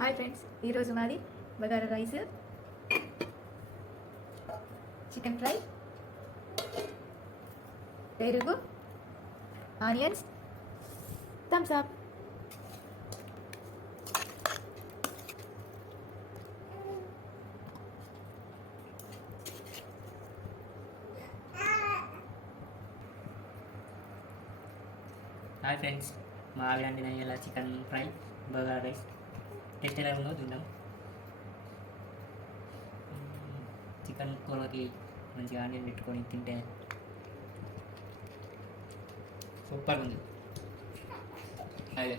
Hi friends, ఈరోజు మాది bagara rice, chicken fry, పెరుగు, onions, thumbs up. Hi friends, మా ఆవిడ ఇలా chicken fry, bagara rice taste ఎలా ఉందో చూద్దాం. చికెన్ కూరకి మంచిగా ఆనియన్ పెట్టుకొని తింటే సూపర్ ఉంది. అదే